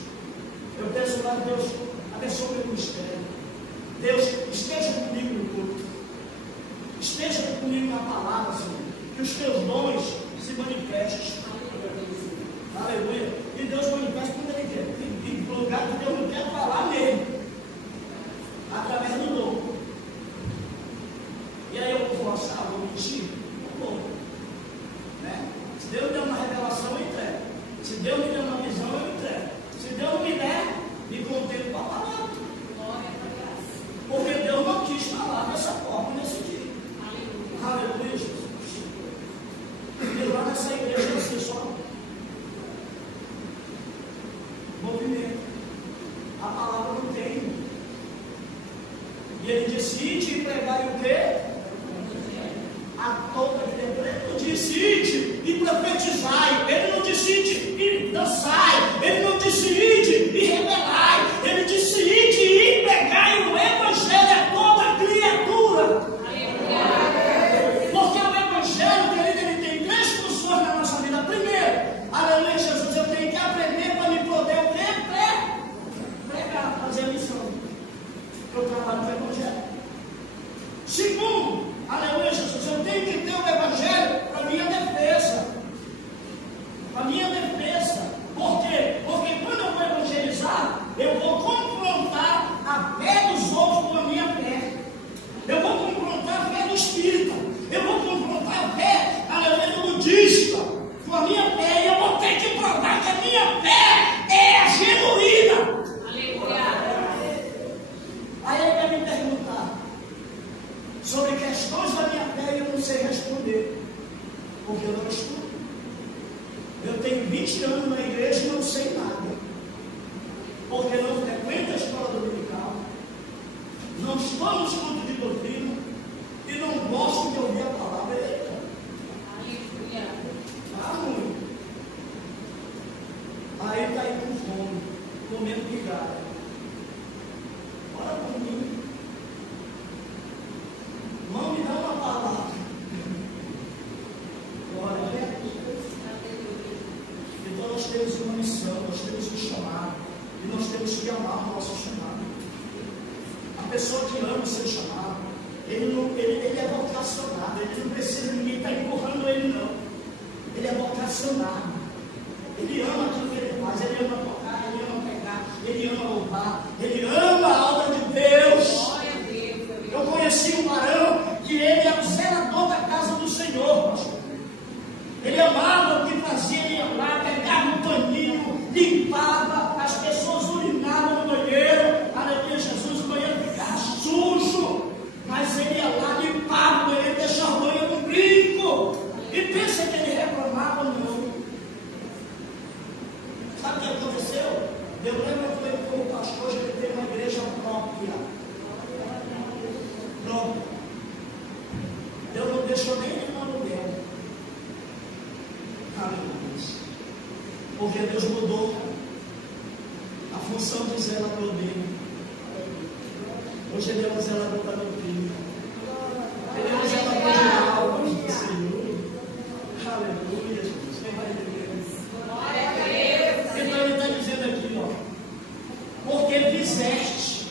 Eu peço lá, Deus, abençoe o meu ministério. Deus, esteja comigo no culto. Esteja comigo na palavra, Senhor. Que os teus dons se manifestem. Aleluia. E Deus manifesta quando Ele quer. Tem lugar que Deus não quer falar mesmo. Através do dom. E aí eu vou forçar, vou mentir? Não vou. Né? Se Deus me der uma revelação, eu entrego. Se Deus me der uma visão, eu entrego. Se Deus não me der, me contento disse ide e profetizai, ele não disse ide e dançai, ele não disse ide e rebelai, ele disse ide e pregai o evangelho a toda criatura. Porque o evangelho, querido, ele tem três funções na nossa vida. Primeiro, aleluia, Jesus, eu tenho que aprender para me poder pregar, fazer a missão. Eu trabalho no evangelho. Segundo, aleluia, Jesus, eu tenho que ter o evangelho para minha defesa. Para minha defesa. Por quê? Porque quando eu vou evangelizar, eu vou confrontar a fé dos outros com a minha fé. Eu vou confrontar a fé do espírita. Eu vou confrontar a fé, aleluia, do budista com a minha fé. E eu vou ter que provar que a minha fé é genuína. Aí ele vai me perguntar sobre questões da minha fé e eu não sei responder, porque eu não estudo. Eu tenho 20 anos na igreja e não sei nada, porque não frequento a escola dominical, não estou no estudo de doutrina e não gosto de ouvir a palavra. Eita, tá ruim. Aí está aí com fome, comendo migalha. Ora por mim. Irmão, me dá uma palavra. Glória a Deus. Então nós temos uma missão, nós temos um chamado. E nós temos que amar o nosso chamado. A pessoa que ama o seu chamado, ele é vocacionado. Ele não precisa de ninguém estar empurrando ele, não. Ele é vocacionado. Ele ama aquilo que ele faz. Ele ama tocar, ele ama pregar, ele ama louvar, ele ama a obra de Deus. Eu conheci um varão que ele era o zelador da casa do Senhor, pastor. Ele amava o que fazia, ele ia lá, pegava um paninho, limpava, as pessoas urinavam no banheiro, aleluia, Jesus, o banheiro ficava sujo, mas ele ia lá, limpava o banheiro, deixava o banheiro no brinco, e pensa que ele reclamava, não. Sabe o que aconteceu? Eu lembro que ele foi o pastor, ele tem uma igreja própria. Deus não deixou nem ele no aluguel. Aleluia. Porque Deus mudou a função de zelador dele. Hoje ele é um zelador da doutrina. Ele é um zelador de almas do Senhor. Aleluia, Jesus. Quem vai entender? Então ele está dizendo aqui, ó. Porque fizeste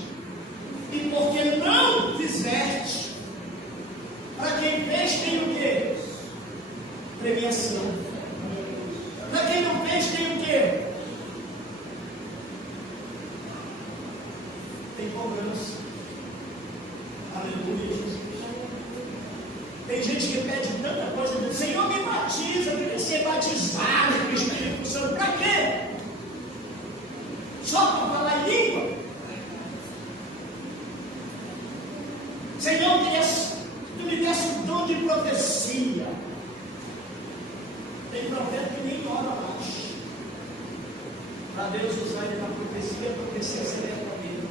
e porque não fizeste. Para quem fez tem o quê? Premiação. Para quem não fez tem o quê? Tem cobrança. Aleluia, Jesus. Tem gente que pede tanta coisa, diz, Senhor, me batiza, eu queria ser batizado com o Espírito Santo. Para quê? Só para falar em língua? Senhor, tu me desse o dom de profecia. Tem profeta que nem ora mais. Para Deus usar ele na profecia, a profecia seria para ele.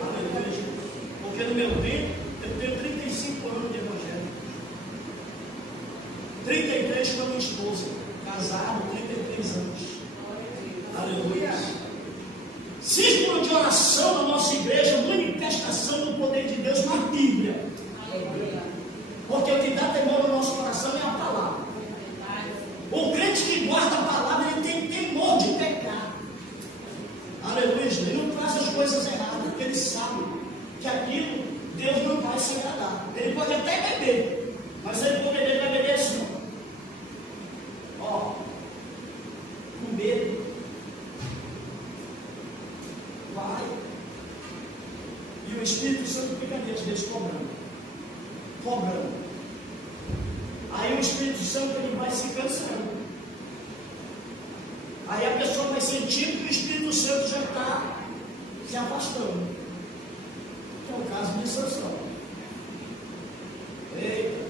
Aleluia, Jesus. Porque no meu tempo, eu tenho 35 anos de evangelho. 33 com a minha esposa. Casado, 33 anos. Aleluia. Círculo de oração na nossa igreja, manifestação do poder de Deus na Bíblia. Porque o que dá temor no nosso coração é a palavra. O crente que guarda a palavra, ele tem temor de pecar. Aleluia, ele não faz as coisas erradas, porque ele sabe que aquilo Deus não vai se agradar. Ele pode até beber, mas se ele for beber, vai beber assim. Ó, com medo. Vai. E o Espírito Santo fica ali, às vezes, cobrando. Aí o Espírito Santo ele vai se cansando. Aí a pessoa vai sentindo que o Espírito Santo já está se afastando. Que é o caso de Sansão. Eita,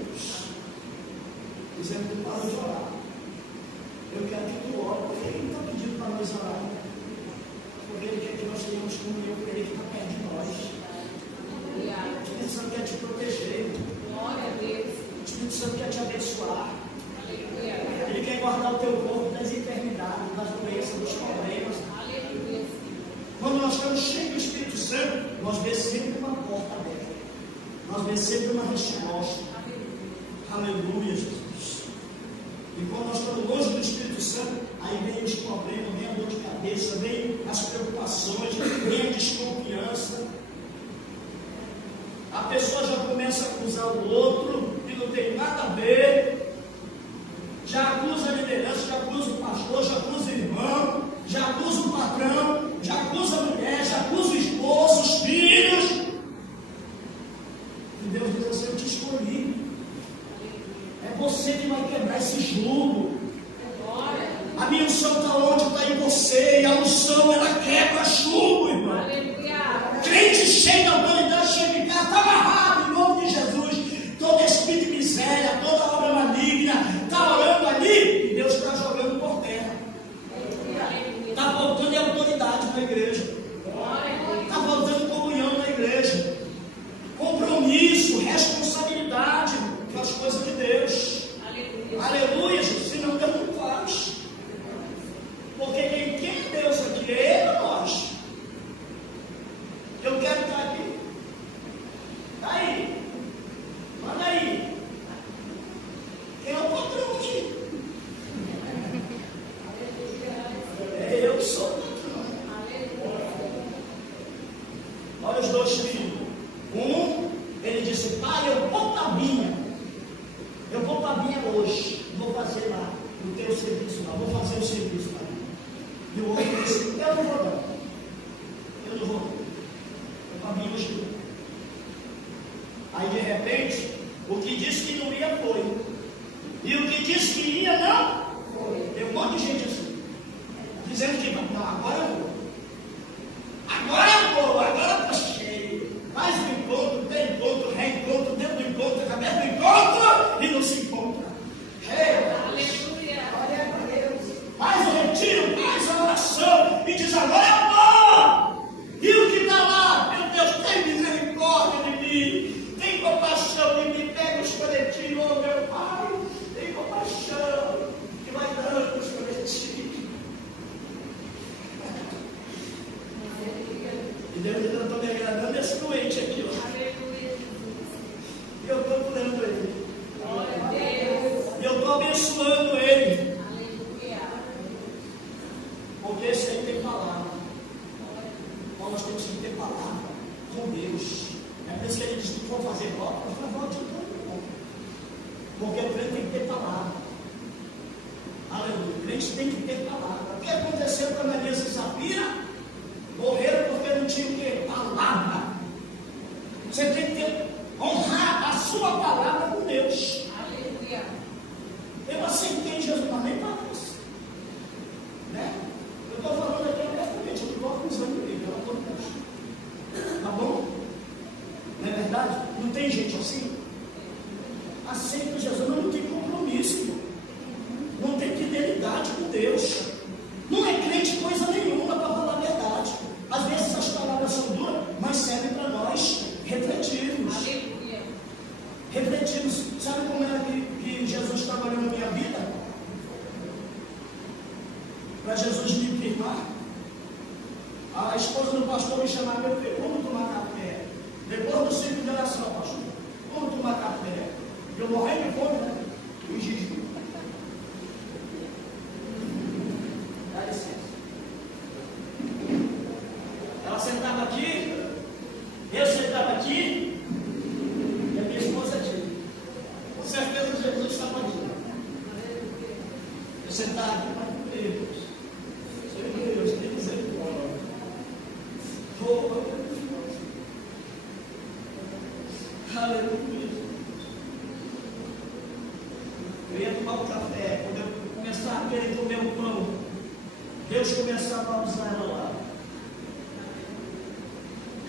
dizendo que tu para de orar. Eu quero que tu ore. Por que ele não está pedindo para nós orar? Porque ele quer que nós tenhamos comunhão com ele que está perto de nós. O Espírito Santo quer te proteger. Glória a Deus. O Espírito Santo quer te abençoar. Aleluia. Ele quer guardar o teu corpo das enfermidades, das doenças, dos problemas. Aleluia. Quando nós estamos cheios do Espírito Santo, nós vemos sempre uma porta aberta. Nós vemos sempre uma resposta. Aleluia, Jesus. E quando nós estamos longe do Espírito Santo, aí vem os problemas, vem a dor de cabeça, vem as preocupações, vem a desconfiança. A pessoa já começa a acusar o outro, que não tem nada a ver. Já acusa a liderança, já acusa o pastor, já acusa o irmão, já acusa o patrão, já acusa a mulher, já acusa o esposo, os filhos. E Deus diz assim: eu te escolhi. É você que vai quebrar esse jugo. A minha unção está onde? Está em você. E a unção, ela quebra jugo, irmão. Aleluia. Crente cheio de autoridade, cheio de casa, está amarrado em nome de Jesus. Todo espírito de miséria, toda obra maligna, está orando ali e Deus está jogando por terra. Está faltando autoridade na igreja. Está faltando comunhão na igreja. Compromisso, responsabilidade com as coisas de Deus. Aleluia, Jesus. Senão Deus não faz. Porque quem é Deus aqui é Ele ou nós? Eu quero estar aqui. Está aí. Manda aí. Quem é o patrão aqui? É eu que sou o patrão. Olha os dois filhos. Ele disse: pai, eu vou para a minha. Eu vou para a minha hoje. Vou fazer lá o teu serviço lá. Vou fazer o serviço lá. E o outro disse: eu não vou não. Eu não vou. Eu para a minha hoje. Aí de repente, o que disse que não ia foi. E o que disse que ia não foi. Tem um monte de gente assim. Dizendo que não, agora eu vou. Agora eu vou, agora eu estou cheio. Faz o encontro, tem encontro, reencontro, dentro do encontro, cabeça do encontro e não se encontra. Aleluia. Faz o retiro, faz a oração e diz: agora eu vou. E o que está lá, meu Deus, tem misericórdia de mim, tem compaixão de mim, pega os coletivos, oh meu Pai, tem compaixão, que vai dando os coletivos. E Deus diz: eu estou me agradando desse doente aqui, ó. E eu estou curando ele. E eu estou abençoando ele. Porque esse aí tem palavra. Então nós temos que ter palavra com Deus. É por isso que ele diz: que for fazer voto, faz voto de todo mundo. Porque o crente tem que ter palavra. Aleluia. O crente tem que ter palavra. O que aconteceu com a Ananias e Safira? Morreram porque não tinham o quê? Palavra. Você tem que honrar a sua palavra com Deus. Aleluia. Eu aceitei Jesus, mas nem para isso. Né? Eu estou falando aqui abertamente, eu não estou acusando ele, eu estou com. Tá bom? Não é verdade? Não tem gente assim? Aceita Jesus, mas não tem compromisso, irmão. Não tem fidelidade com Deus. Não é crente coisa nenhuma, para falar a verdade. Às vezes as palavras são duras, mas servem para nós refletirmos. Aleluia. Refletirmos. Sabe como era que Jesus trabalhou na minha vida? Para Jesus me firmar. A esposa do pastor me chamava: meu filho, vamos tomar café. Depois do ciclo de oração, pastor, vamos tomar café. Eu morrendo de fome, né? E jejum. Dá licença. Ela sentava aqui, eu sentava aqui, e a minha esposa aqui. Com certeza Jesus estava aqui. Eu sentava aqui, mas Deus, tem misericórdia. Aleluia. Eu ia tomar um café, quando eu começava a querer comer um pão, Deus começava a usar ela lá.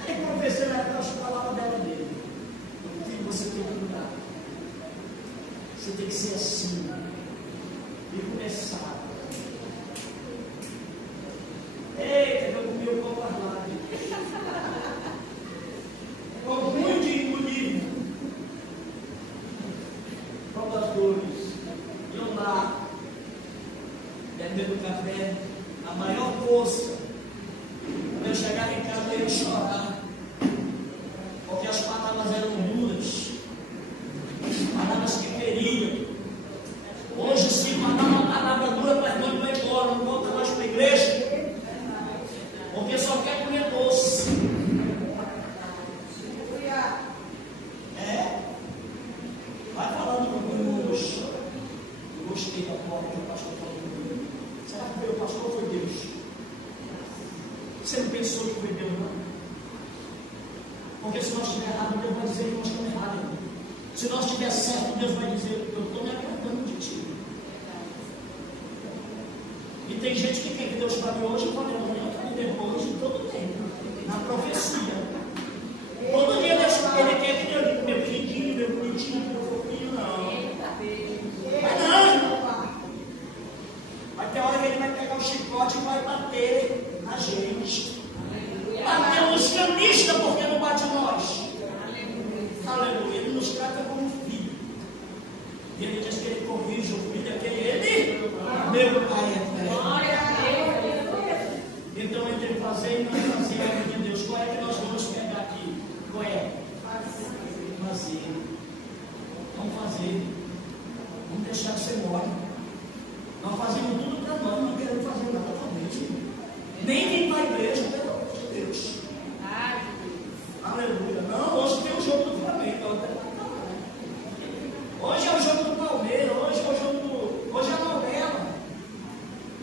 Aí comecei a dar as palavras dela dele. Filho, você tem que mudar. Você tem que ser assim. E começar. Eita, eu comi o pão parlado. Com muito de engolir. bebendo café, a maior força. Quando eu chegar em casa, eu ia chorar, porque as palavras eram duras, palavras que feriam. Hoje, se mandar uma palavra dura para a irmã, vai embora, não volta mais para a igreja, porque só quer comer doce. Vai falando comigo hoje. Eu gostei da forma que o pastor falou comigo. Será que foi o pastor ou foi Deus? Você não pensou que foi Deus, não? Porque se nós estivermos errados, Deus vai dizer que nós estamos errados. Se nós estivermos certos, Deus vai dizer: eu estou me agradando de ti. E tem gente que quer que Deus fale hoje, fale amanhã, fale depois, todo tempo. Na profecia. Todo dia Deus fala, Ele quer que Deus diga: meu queridinho, meu bonitinho, meu fofinho, não. Mas não, irmão. Vai ter hora que Ele vai pegar o chicote e vai bater na gente. Bater nos camistas porque não bate nós. Aleluia. Ele nos trata como filho. E Ele diz que Ele corrige o filho, que Ele, meu Pai eterno. Então, entre fazer e não fazer a obra de Deus, qual é que nós vamos pegar aqui? Qual é? Fazer. Vamos fazer. Vamos deixar de ser mole. Nós fazemos tudo para nós, não queremos fazer nada para Deus. Nem vir para a igreja, pelo amor de Deus. Aleluia. Não, hoje tem o jogo do Flamengo. Hoje é o jogo do Palmeiras, hoje é o jogo do. Hoje é a novela.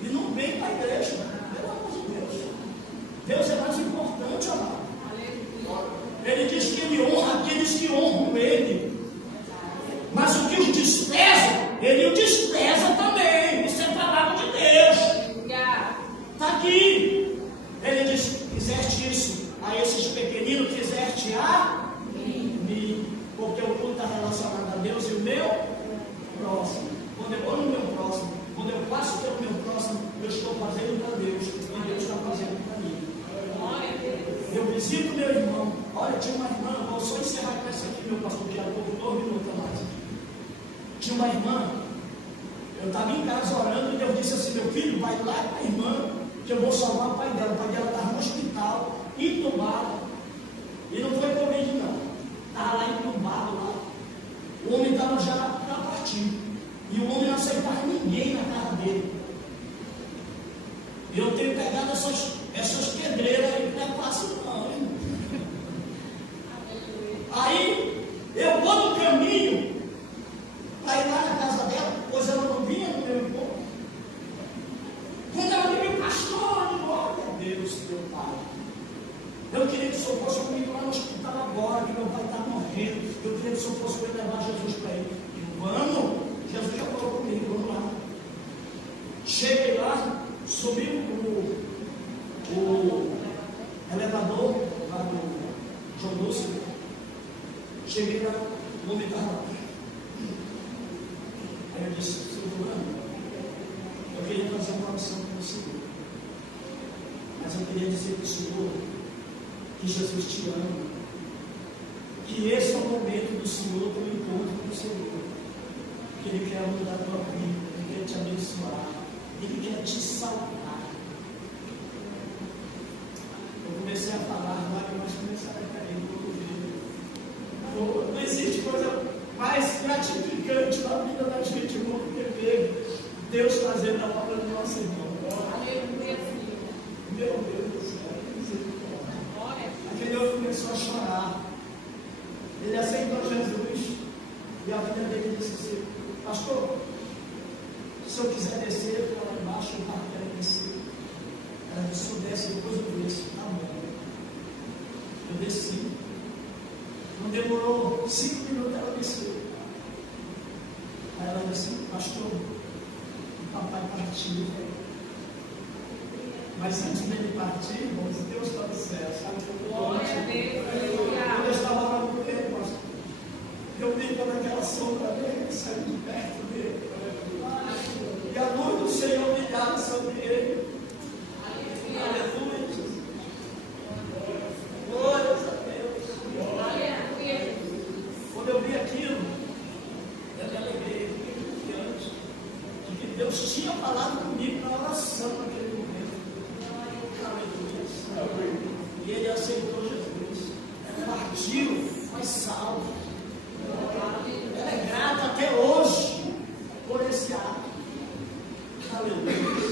E não vem para a igreja. Pelo amor de Deus. Deus é mais importante, amado. Ele diz que Ele honra aqueles que honram Ele. Mas o que os despreza, Ele o despreza também. Isso é palavra de Deus. Está aqui. Ele diz: fizeste isso a esses pequeninos, fizeste a mim. Porque o culto está relacionado a Deus e o meu próximo. Quando eu vou no meu próximo, quando eu faço pelo meu próximo, eu estou fazendo para Deus e Deus está fazendo para mim. Eu visito meu irmão. Olha, tinha uma irmã, vou só encerrar com essa aqui, meu pastor, que era pouco 2 minutos mais. Tinha uma irmã, eu estava em casa orando e Deus disse assim: meu filho, vai lá com a irmã, que eu vou salvar o pai dela. O pai dela estava no hospital, entubado, e não foi Covid não, estava lá entubado lá. O homem estava já para partir, e o homem não aceitava ninguém na casa dele. Eu tenho pegado essas pedreiras aí, não é fácil não, hein? Aí eu vou no caminho para ir lá na casa dela, pois ela não vinha no meu encontro. Quando ela me viu: pastor, glória a Deus, meu Pai. Eu queria que o Senhor fosse comigo lá no hospital agora, que meu pai está morrendo. Eu queria que o Senhor fosse comigo levar Jesus para ele. E vamos, Jesus já falou comigo, vamos lá. Cheguei lá, subi o elevador lá do João Lúcio. Cheguei lá, o homem estava lá. Aí eu disse: seu fulano, eu queria fazer uma oração com o Senhor, mas eu queria dizer para o Senhor que Jesus te ama, que esse é o momento do Senhor, do encontro com o Senhor, que Ele quer mudar a tua vida, Ele quer te abençoar, Ele quer te salvar. Eu comecei a falar lá, mas começaram a cair todo dia. Não existe coisa mais gratificante na vida da gente, irmão, do que ver Deus fazendo a obra do nosso irmão. Aleluia, meu Deus do céu, misericórdia. Aquele homem começou a chorar. Ele aceitou Jesus e a vida dele disse assim: pastor, se eu quiser descer para lá embaixo, eu quero descer. Ela disse: se eu desce, depois eu desço. Tá bom. Eu desci. Não demorou 5 minutos, ela desceu. Aí ela disse: pastor, o papai partiu. Mas antes dele partir, irmãos, Deus está no céu, sabe o que eu estou quando eu estava lá com ele, pastor, eu vi toda aquela sombra dele, saindo de perto dele, e a luz do Senhor brilhava sobre ele. Aleluia, Jesus. Glórias a Deus. Quando eu vi aquilo, eu me alegrei, fiquei confiante de que Deus tinha falado comigo na oração naquele momento. Aleluia. E ele aceitou Jesus. Partiu, mas salvo. Ela é grata até hoje por esse ato. Aleluia.